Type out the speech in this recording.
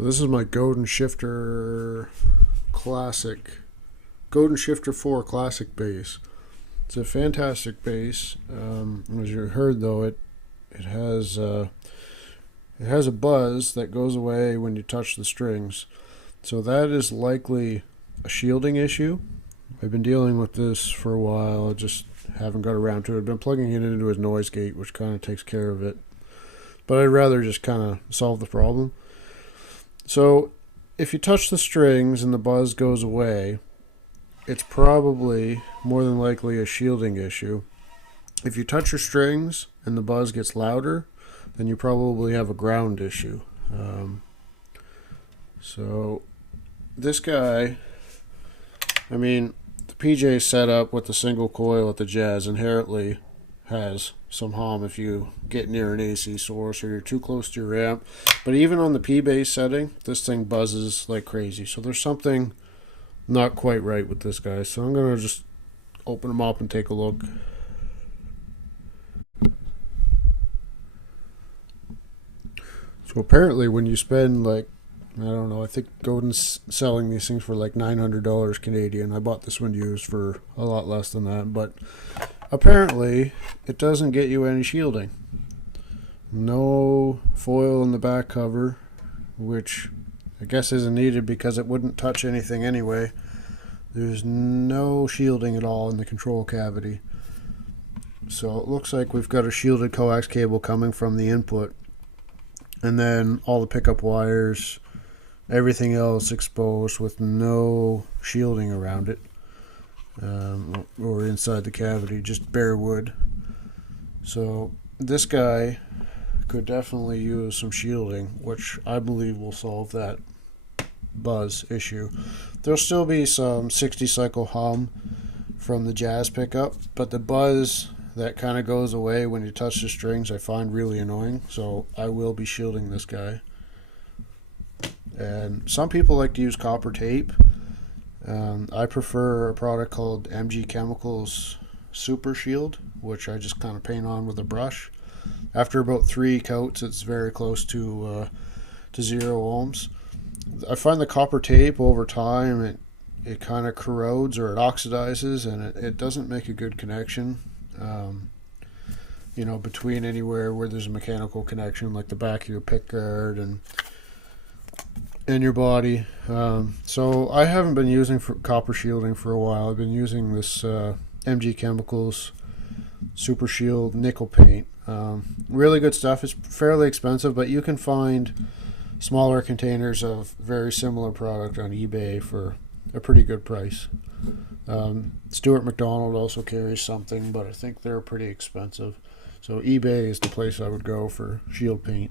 So this is my Godin Shifter Classic, Godin Shifter 4 Classic bass. It's a fantastic bass. As you heard, though, it has a buzz that goes away when you touch the strings. So that is likely a shielding issue. I've been dealing with this for a while. I just haven't got around to it. I've been plugging it into his noise gate, which kind of takes care of it. But I'd rather just kind of solve the problem. So if you touch the strings and the buzz goes away, it's probably more than likely a shielding issue. If you touch your strings and the buzz gets louder, then you probably have a ground issue. So this guy, I mean, the PJ setup with the single coil at the Jazz inherently has some hum if you get near an AC source or you're too close to your amp. But even on the P-bass setting, this thing buzzes like crazy. So there's something not quite right with this guy. So I'm going to just open him up and take a look. So apparently when you spend like, I don't know, I think Godin's selling these things for like $900 Canadian. I bought this one used for a lot less than that, but apparently it doesn't get you any shielding. No foil in the back cover, which I guess isn't needed because it wouldn't touch anything anyway. There's no shielding at all in the control cavity. So it looks like we've got a shielded coax cable coming from the input. And then all the pickup wires, everything else exposed with no shielding around it. Or inside the cavity, just bare wood. So this guy could definitely use some shielding, which I believe will solve that buzz issue. There'll still be some 60 cycle hum from the Jazz pickup, but the buzz that kind of goes away when you touch the strings I find really annoying, so I will be shielding this guy. And some people like to use copper tape. I prefer a product called MG Chemicals Super Shield, which I just kind of paint on with a brush. After about 3 coats, it's very close to 0 ohms. I find the copper tape over time, it kind of corrodes or it oxidizes, and it doesn't make a good connection. You know, between anywhere where there's a mechanical connection, like the back of your pickguard and your body. So I haven't been using copper shielding for a while. I've been using this MG Chemicals Super Shield nickel paint. Really good stuff. It's fairly expensive, but you can find smaller containers of very similar product on eBay for a pretty good price. Stuart McDonald also carries something, but I think they're pretty expensive. So eBay is the place I would go for shield paint.